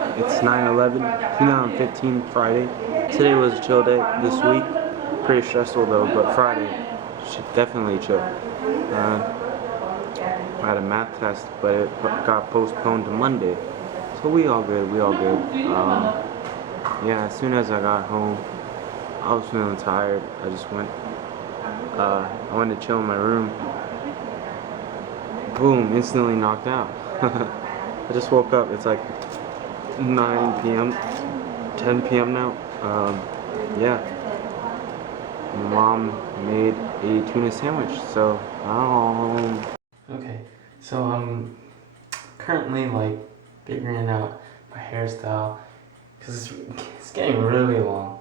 It's 9/11, 2015, Friday. Today was a chill day this week. Pretty stressful though, but Friday should definitely chill. I had a math test, but it got postponed to Monday. So we all good, we all good. Yeah, as soon as I got home, I was feeling tired. I went to chill in my room. Boom, instantly knocked out. I just woke up. It's like 9 p.m., 10 p.m. now. Yeah. My mom made a tuna sandwich, so okay, so I'm currently like figuring out my hairstyle because it's getting really long,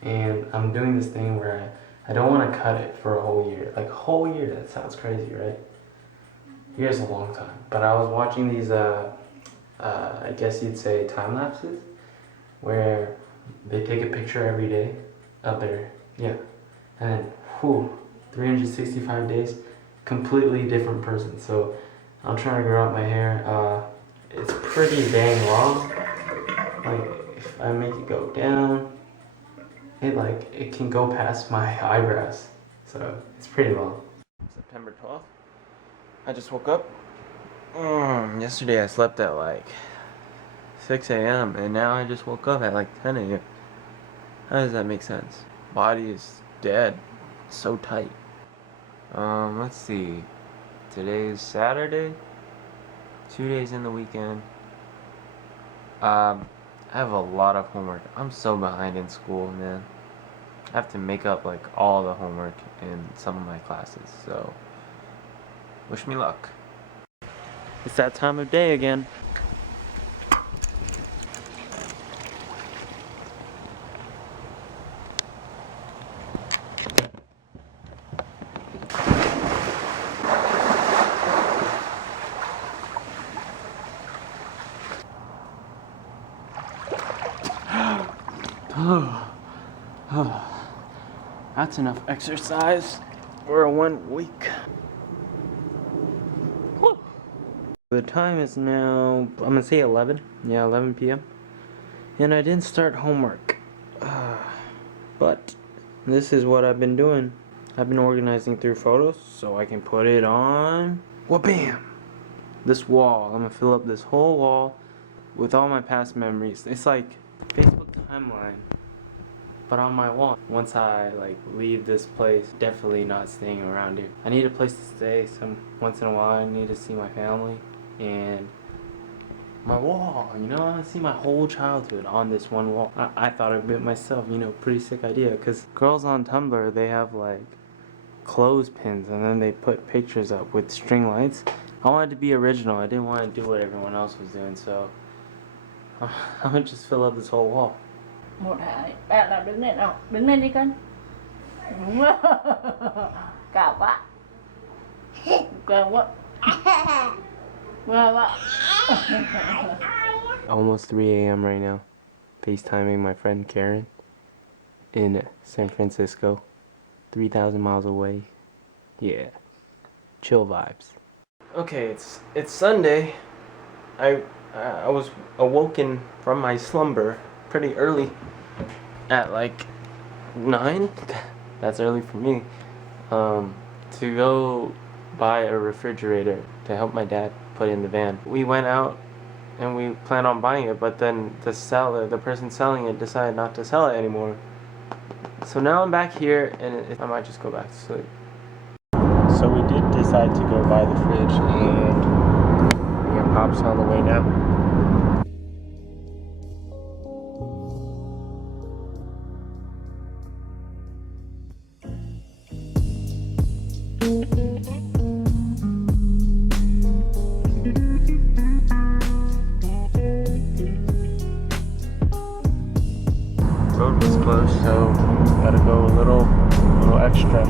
and I'm doing this thing where I don't want to cut it for a whole year. Like a whole year, that sounds crazy, right? A year's a long time. But I was watching these I guess you'd say time lapses, where they take a picture every day of their, and then 365 days, completely different person. So I'm trying to grow out my hair. It's pretty dang long. Like if I make it go down, it can go past my eyebrows. So it's pretty long. September 12th. I just woke up. Yesterday I slept at like 6 a.m. and now I just woke up at like 10 a.m. How does that make sense? Body is dead. So tight. Let's see. Today's Saturday. 2 days in the weekend. I have a lot of homework. I'm so behind in school, man. I have to make up like all the homework in some of my classes, so wish me luck. It's that time of day again. That's enough exercise for 1 week. Whew. The time is now, I'm gonna say 11. Yeah, 11 p.m. And I didn't start homework. But this is what I've been doing. I've been organizing through photos so I can put it on. Wha-bam! This wall. I'm gonna fill up this whole wall with all my past memories. It's like Facebook timeline, but on my wall. Once I leave this place, definitely not staying around here. I need a place to stay. Once in a while I need to see my family and my wall, I want to see my whole childhood on this one wall. I thought of it myself, pretty sick idea, because girls on Tumblr, they have like clothespins and then they put pictures up with string lights. I wanted to be original. I didn't want to do what everyone else was doing, so I'm gonna just fill up this whole wall. 1, 2, 3 nào đứng lên nào, đứng lên đi con. Cao quá. Cao quá. Cao quá. Almost 3 a.m. right now. FaceTiming my friend Karen in San Francisco, 3,000 miles away. Yeah, chill vibes. Okay, it's Sunday. I was awoken from my slumber pretty early at like 9. That's early for me. To go buy a refrigerator to help my dad put in the van. We went out and we planned on buying it, but then the person selling it, decided not to sell it anymore. So now I'm back here and I might just go back to sleep. So we did decide to go buy the fridge, and me and Pop's on the way now. Road was closed, so gotta go a little extra.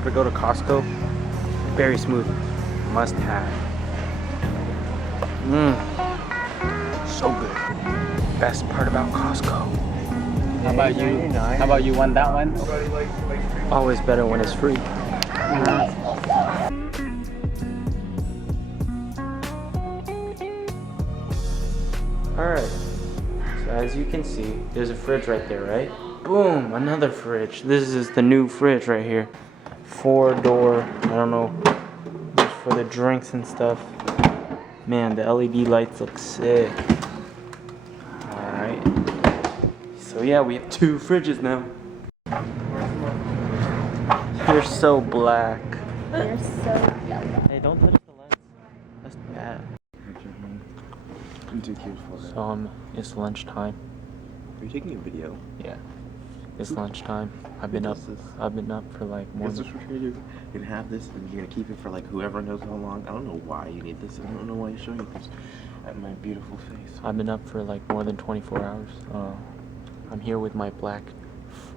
ever go to Costco, berry smoothie, must have. So good. Best part about Costco. How about you? How about you want that one? Always better when it's free. Alright, so as you can see, there's a fridge right there, right? Boom, another fridge. This is the new fridge right here. 4-door, I don't know, just for the drinks and stuff. Man, the LED lights look sick. Alright. So yeah, we have 2 fridges now. You're so black. You're so yellow. Hey, don't touch the lens. That's bad. I'm too cute for that. So it's lunchtime. Are you taking a video? Yeah. It's lunchtime. I've been up for like more than. You're gonna have this and you're gonna keep it for like whoever knows how long. I don't know why you need this. I don't know why you're showing this at my beautiful face. I've been up for like more than 24 hours. I'm here with my black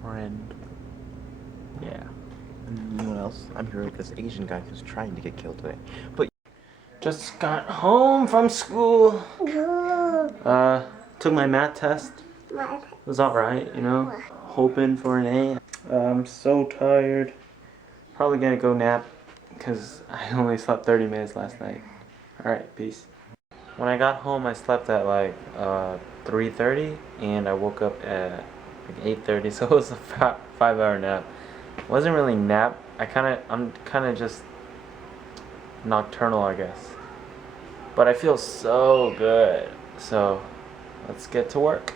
friend. Yeah. And you know what else? I'm here with this Asian guy who's trying to get killed today. But Just got home from school. Took my math test. It was alright, you know. Hoping for an A. I'm so tired. Probably gonna go nap because I only slept 30 minutes last night. Alright, peace. When I got home, I slept at like 3:30 and I woke up at like 8:30, so it was a 5-hour nap. It wasn't really nap. I'm kind of just nocturnal, I guess. But I feel so good. So let's get to work.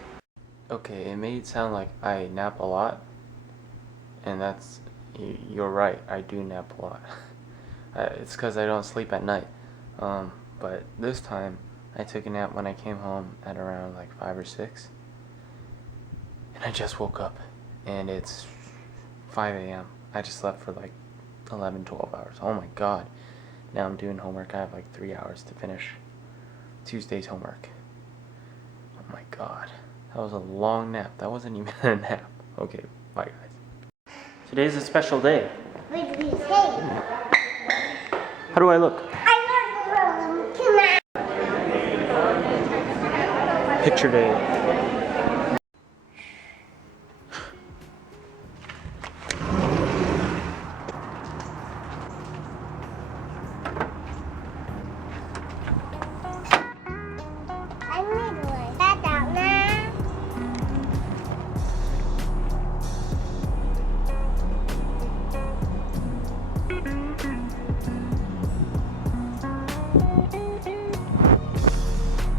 Okay, it may sound like I nap a lot, and you're right, I do nap a lot. It's because I don't sleep at night. But this time, I took a nap when I came home at around like 5 or 6, and I just woke up, and it's 5 a.m. I just slept for like 11, 12 hours. Oh my god. Now I'm doing homework. I have like 3 hours to finish Tuesday's homework. Oh my god. That was a long nap. That wasn't even a nap. Okay, bye guys. Today's a special day. How do I look? Picture day.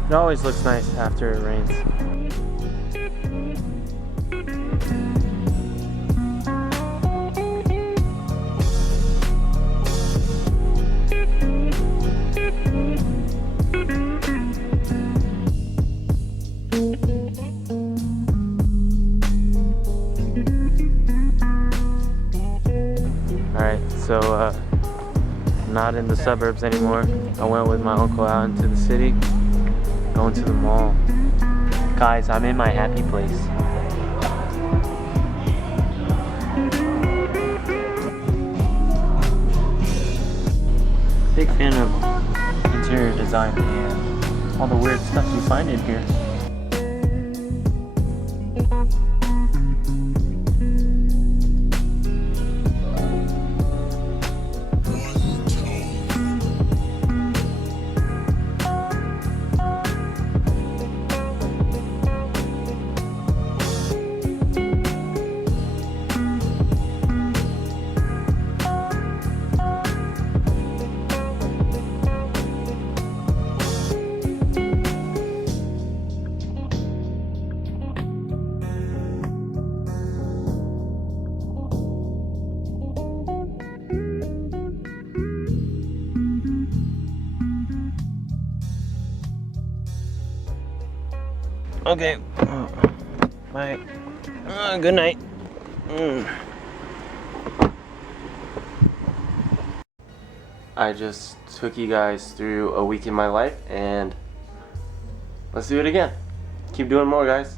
It always looks nice after it rains. Alright, so not in the suburbs anymore. I went with my uncle out into the city. Going to the mall. Guys, I'm in my happy place. Big fan of interior design and all the weird stuff you find in here. Okay. Bye. Good night. I just took you guys through a week in my life, and let's do it again. Keep doing more, guys.